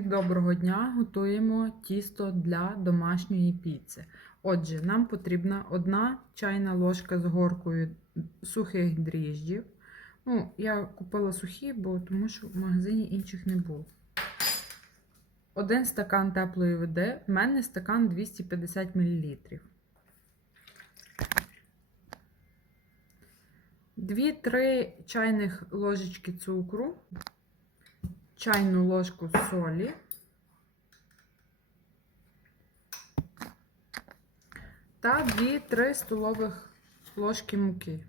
Доброго дня! Готуємо тісто для домашньої піци. Отже, нам потрібна одна чайна ложка з горкою сухих дріжджів. Ну, я купила сухі, бо тому що в магазині інших не було. Один стакан теплої води, в мене стакан 250 мл. Дві-три чайних ложечки цукру, чайну ложку солі, та 2-3 столових ложки муки.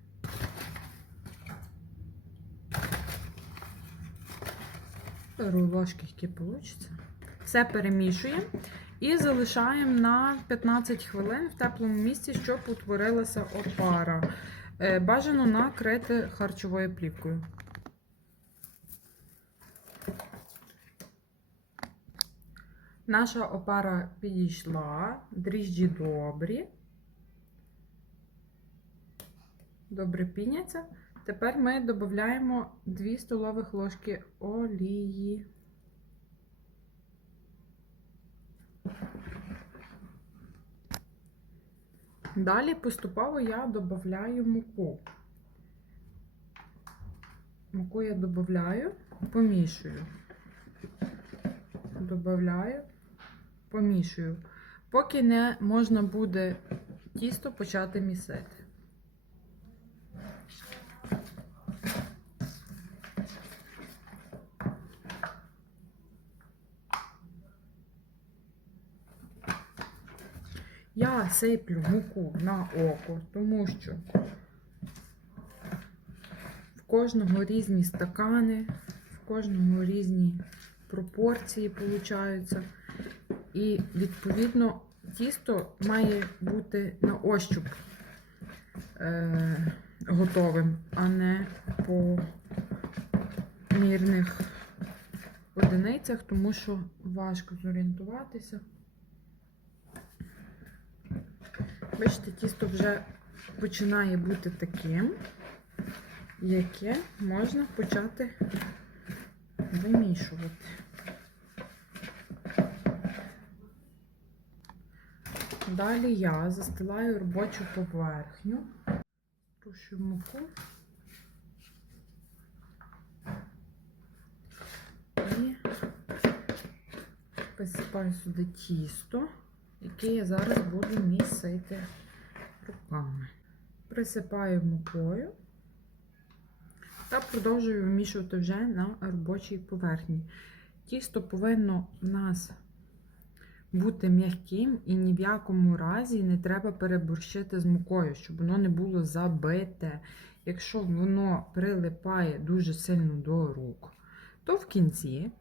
Беру ложки, які вийде. Все перемішуємо і залишаємо на 15 хвилин в теплому місці, щоб утворилася опара. Е, Бажано накрити харчовою плівкою. Наша опара підійшла, дріжджі добрі. Добре піняться. Тепер ми додаємо 2 столових ложки олії. Далі поступово я додаю муку. Муку я додаю, помішую. Добавляю, помішую, поки не можна буде тісто почати місити. Я сиплю муку на око, тому що в кожного різні стакани, в кожного різні пропорції получаються. І, відповідно, тісто має бути на ощуп е, готовим, а не по мірних одиницях, тому що важко зорієнтуватися. Бачите, тісто вже починає бути таким, яке можна почати вимішувати. Далі я застилаю робочу поверхню, трушую муку і висипаю сюди тісто, яке я зараз буду місити руками. Присипаю мукою та продовжую вимішувати вже на робочій поверхні. Тісто повинно у нас бути м'яким і ні в якому разі не треба переборщити з мукою, щоб воно не було забите. Якщо воно прилипає дуже сильно до рук, то в кінці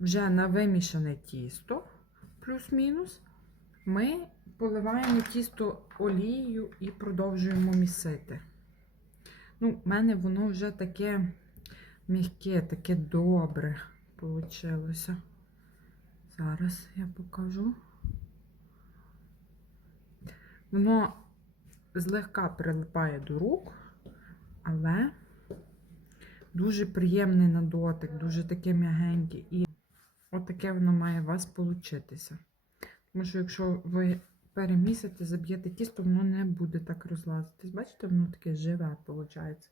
вже на вимішане тісто, плюс-мінус, ми поливаємо тісто олією і продовжуємо місити. Ну, в мене воно вже таке м'яке, таке добре вийшло. Зараз я покажу. Воно злегка прилипає до рук, але дуже приємний на дотик, дуже таке м'ягеньке. І отаке воно має у вас получитися. Тому що, якщо ви перемісите, заб'єте тісто, воно не буде так розлазитись. Бачите, воно таке живе, виходить.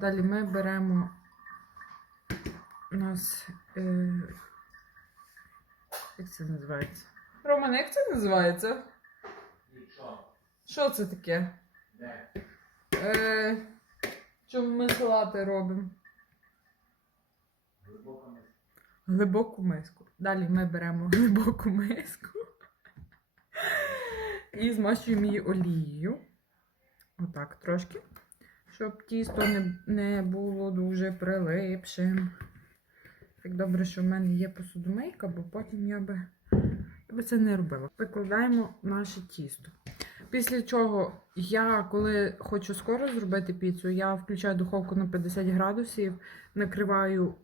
Далі ми беремо у нас. Е... Як це називається? Роман, як це називається? Що це таке? Е... Чому ми салати робимо? Глибоку миску. Далі ми беремо глибоку миску і змащуємо її олією. Отак трошки. Щоб тісто не, не було дуже прилипшим. Так добре, що в мене є посудомийка, бо потім я би, я би це не робила. Викладаємо наше тісто. Після чого я, коли хочу скоро зробити піцу, я включаю духовку на 50 градусів, накриваю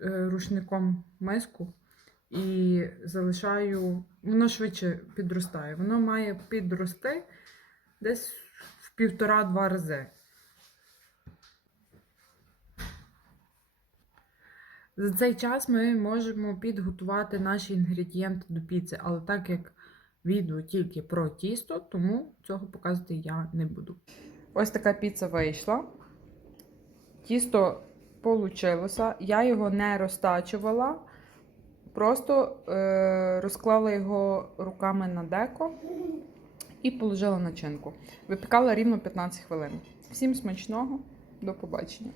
е, рушником миску і залишаю, воно швидше підростає. Воно має підрости десь в півтора-два рази. За цей час ми можемо підготувати наші інгредієнти до піци, але так як відео тільки про тісто, тому цього показувати я не буду. Ось така піца вийшла. Тісто получилося. Я його не розтачувала, просто е- розклала його руками на деко і положила начинку. Випікала рівно 15 хвилин. Всім смачного, до побачення!